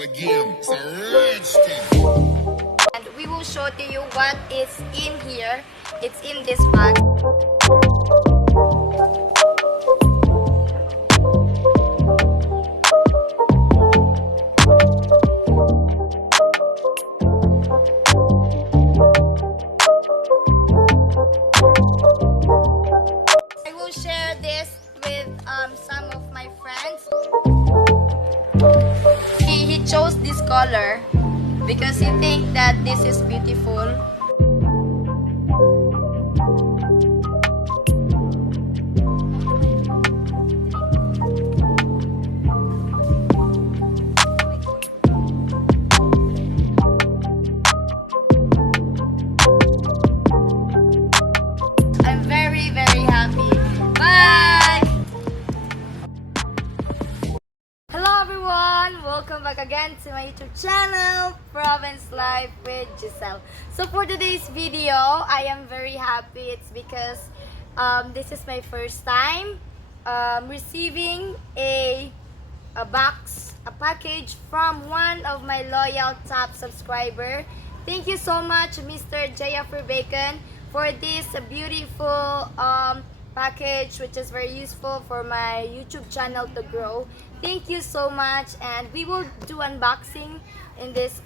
again. It's a rich thing. And we will show to you what is in here. It's in this bag. I will share this with some of my friends. He chose this color because he think that this is beautiful. I'm very, very happy. Bye! Hello everyone! Welcome back again to my YouTube channel, Province Life with Giselle. So for today's video, I am very happy. It's because this is my first time receiving a package from one of my loyal top subscriber. Thank you so much, Mr. Jayafur Bacon, for this beautiful package, which is very useful for my YouTube channel to grow. Thank you so much, and we will do unboxing in this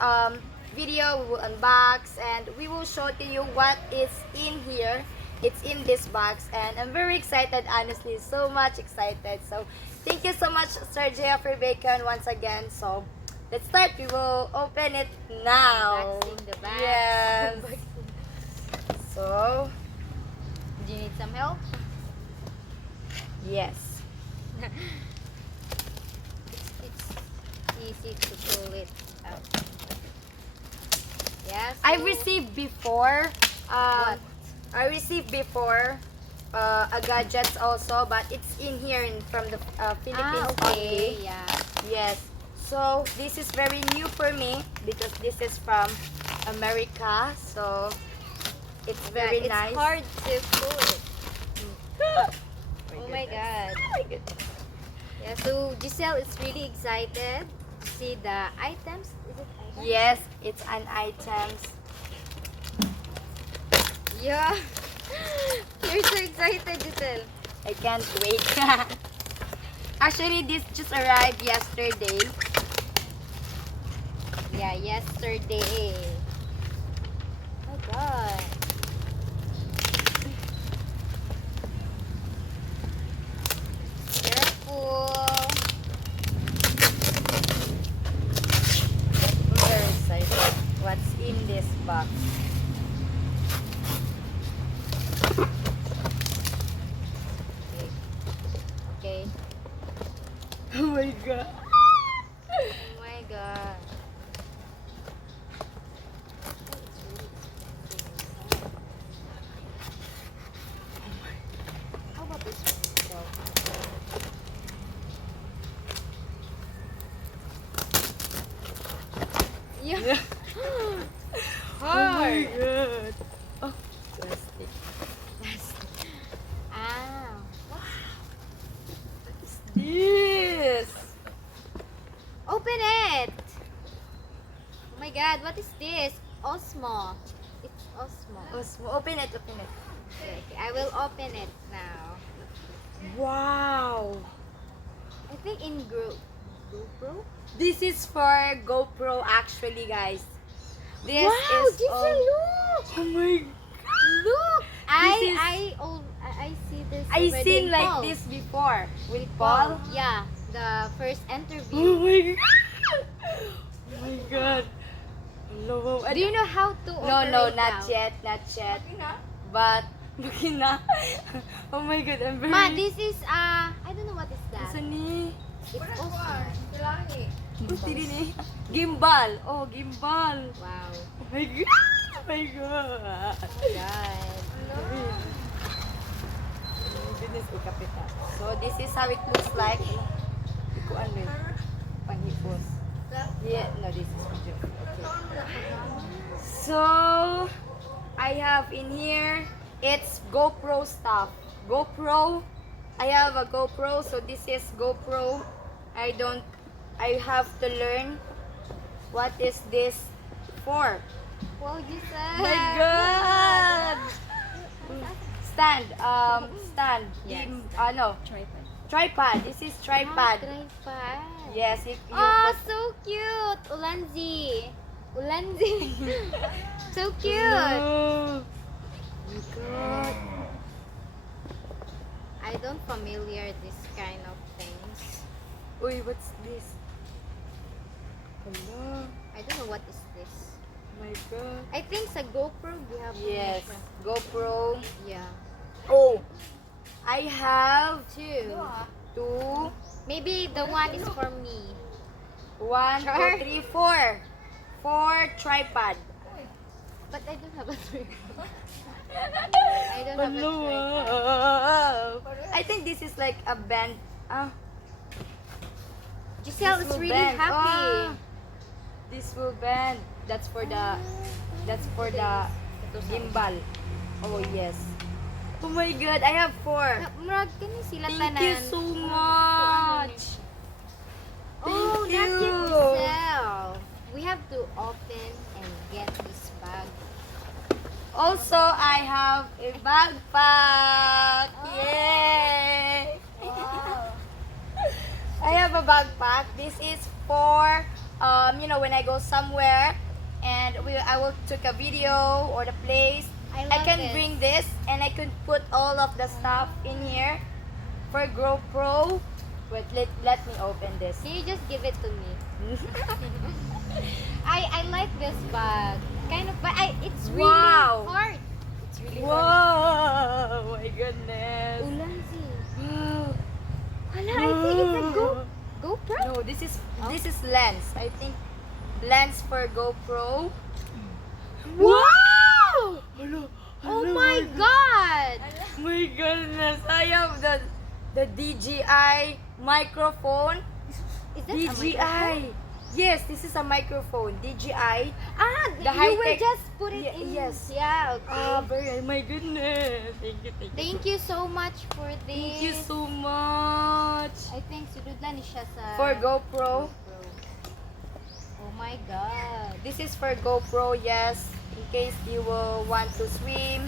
video. We will unbox and we will show to you what is in here. It's in this box, and I'm very excited, honestly, so much excited. So thank you so much, Sir Jayafur Bacon, once again. So let's start. We will open it now. Unboxing the bag. Yes. So Do you need some help? yes. It's easy to pull it out. Yeah, so I received before. What? I received before a gadgets also, but it's in here from the Philippines okay, only. yeah. Yes. So this is very new for me because this is from America. So it's very It's nice. hard to pull it. Oh my god. Yeah, so Giselle is really excited to see the items. Is it items? Yes, it's an items. Yeah. You're so excited, Giselle. I can't wait. Actually, this just arrived yesterday. Yeah, yesterday. Oh my god. Careful. I'm very excited. What's in this box? Okay. Oh my god. Oh my god. How about this one? Yeah. Oh my god. Oh, plastic. Ah. Yes. Open it. Oh my god, what is this? Osmo. It's Osmo. Open it, open it. Okay, I will open it now. Wow. I think in GoPro. This is for GoPro actually, guys. This Wow, is Giselle, look! Oh my Look! is- I see this. I already seen in like Paul. this before with Paul. Paul. Yeah, the first Oh interview. my god. Oh my god. Hello. Do you know how to No, operate not now? yet, not yet. But looking na. Oh my god, I'm very. Ma, this is I don't know what is that. Saan ni? It's Osmo. Hindi ni. Gimbal. Oh, gimbal. Wow. Oh my god. Oh my god. Oh my god. Oh goodness, ikapit na. So this is how it looks like. Hindi ko ano eh. Panghipos. Yeah, no, this is video. Okay. So I have in here, it's GoPro stuff. GoPro. I have a GoPro, so this is GoPro. I have to learn What is this for? Wow, Giselle. My God! Stand. Stand. Yes. Ano? Tripod. This is tripod. Tripod. Yes, you Oh, put... so cute. Ulanzi. Ulanzi. So cute. Oh my God. I don't familiar this kind of things. Uy, what's this? Hello. I don't know what is this. My God. I think sa GoPro we have Yes. GoPro. Yeah. Oh, I have Two. two. Maybe the one is for me. 1, Sure. 2, 3, 4. 4 tripod. But I don't have a tripod. I don't have a tripod. I think this is like a band. Giselle This is will really bend. happy. This will bend. That's for the gimbal. Oh yes. Oh my God, I have 4. Murag kini sila Thank tanan. you so much. Oh, Thank not you. yet, Giselle. We have to open and get this bag. Also, I have a backpack. Yay! I have a backpack. This is for when I go somewhere and I will take a video or the place. I love can this. bring this and I can put all of the stuff in here for GoPro. Wait, let me open this. Can you just give it to me? I like this bag. Kind of, but it's really Wow. hard. It's really hard. Wow! My goodness. Ulanzi. Wow. Hala, I think it's a GoPro. No, this is lens. I think lens for GoPro. Wow! Hello. Oh my God! My goodness, I have the DJI microphone. Is that a microphone? DJI. Yes, this is a microphone. DJI. The The you will high-tech- just put it in. Yes. Yeah. Okay. My goodness. Thank you. Thank you so much for this. Thank you so much. I think sudod lang ni siya sa For GoPro. Oh my God. This is for GoPro, yes. In case you will want to swim,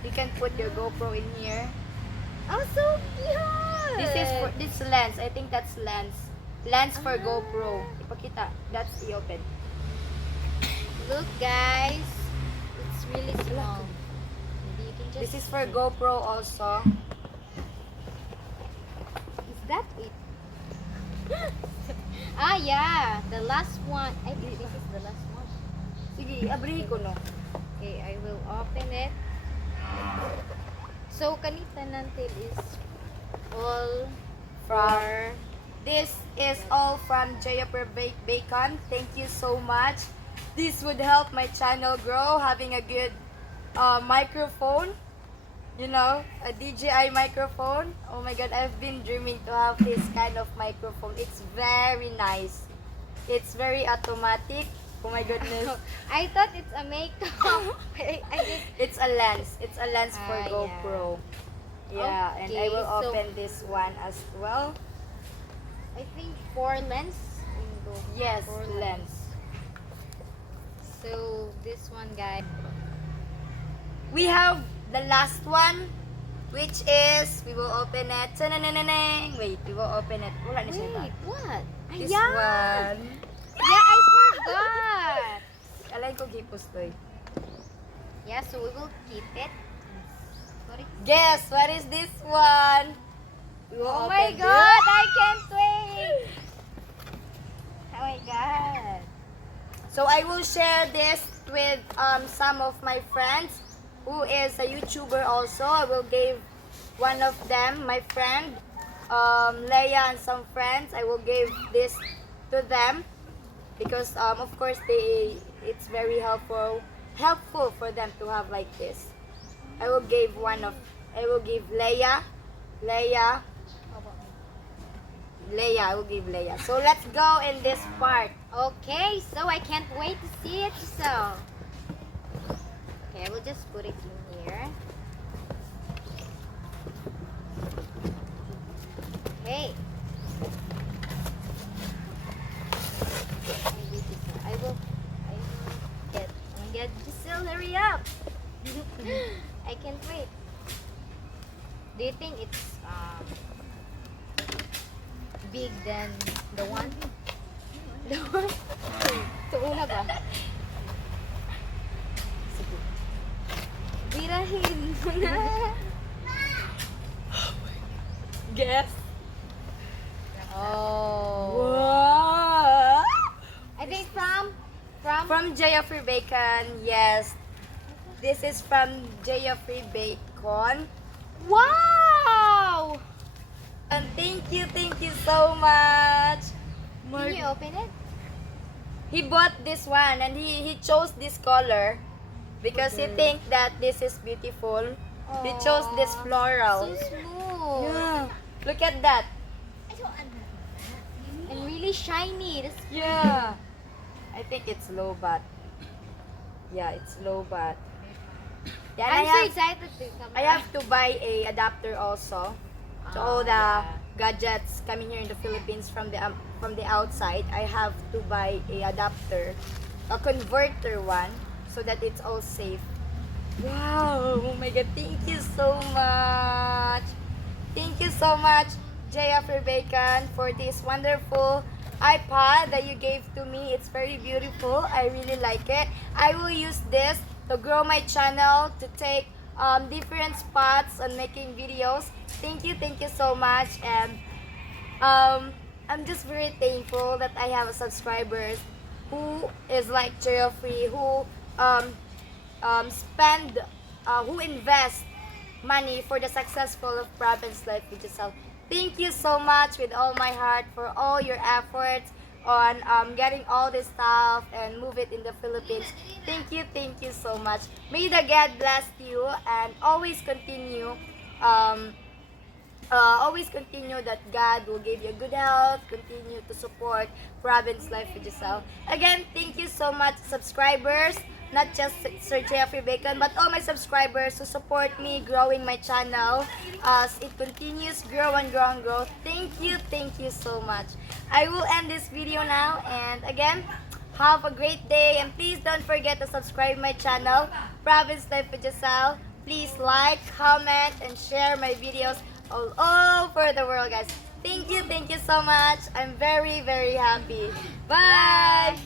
you can put your GoPro in here. Oh, so cute. This lens. I think that's lens. Lens for GoPro. Ipakita. That's i-open. Look, guys. It's really small. Maybe you can just. This is for GoPro also. Is that it? Yeah. The last one. I think this is the last one. Sige, abrihi ko no. Okay, I will open it. So, kanita nantil is all for. This is all from Jayapur Bacon. Thank you so much. This would help my channel grow, having a good microphone. You know, a DJI microphone. Oh my God, I've been dreaming to have this kind of microphone. It's very nice. It's very automatic. Oh my goodness. I thought it's a makeup. I just. It's a lens. It's a lens for Yeah. GoPro. Yeah, and I Okay, will so- open this one as well. I think 4 lens. Yes, 4 lens. So this one, guys. We have the last one, which is, we will open it. Tananananang. Wait, we will open it. Wala na siya Wait, ba? what? This yeah. one. Yeah, I forgot. Alay ko gipos to eh. Yeah, so we will keep it. Sorry. Guess, what is this one? We will Oh open my this. God, I can't wait. Oh my God. So I will share this with some of my friends who is a YouTuber also. I will give one of them, my friend, Leia, and some friends. I will give this to them because of course it's very helpful for them to have like this. I will give Leia. I will give Leia. So let's go in this part. Okay, so I can't wait to see it. So, okay, I will just put it in here. Okay. I will wait. Do you think it's big than the one? The one? Ito una ba? Sige. Birahin mo na. Guess. Oh. Wow. I think from From Jeffrey Bacon, yes. This is from Jeffrey Bacon. Wow! And thank you so much. Can you open it? He bought this one and he chose this color because he think that this is beautiful. He chose this So floral. smooth. Yeah. Look at that. And really shiny. That's Yeah. I think it's low bat. Yeah, it's low bat. Yeah, and I'm so excited to come. I have to buy a adapter also to all the gadgets coming here in the Philippines from the outside. I have to buy a adapter, a converter one, so that it's all safe. Wow! Oh my God! Thank you so much. Thank you so much, Jeffrey Bacon, for this wonderful iPad that you gave to me. It's very beautiful. I really like it. I will use this to grow my channel, to take different spots on making videos. Thank you so much. And I'm just very thankful that I have subscribers who is like Jeffrey, who who invest money for the successful of Province Life with yourself. Thank you so much with all my heart for all your efforts on getting all this stuff and move it in the Philippines. Thank you so much. May the God bless you and always continue that God will give you good health, continue to support Province Life with yourself. Again, thank you so much, subscribers, not just Sir Jeffrey Bacon, but all my subscribers who support me growing my channel as it continues grow and grow and grow. Thank you so much. I will end this video now, and again, have a great day, and please don't forget to subscribe my channel, Province Life with yourself. Please like, comment, and share my videos all over the world, guys. Thank you so much. I'm very happy. Bye.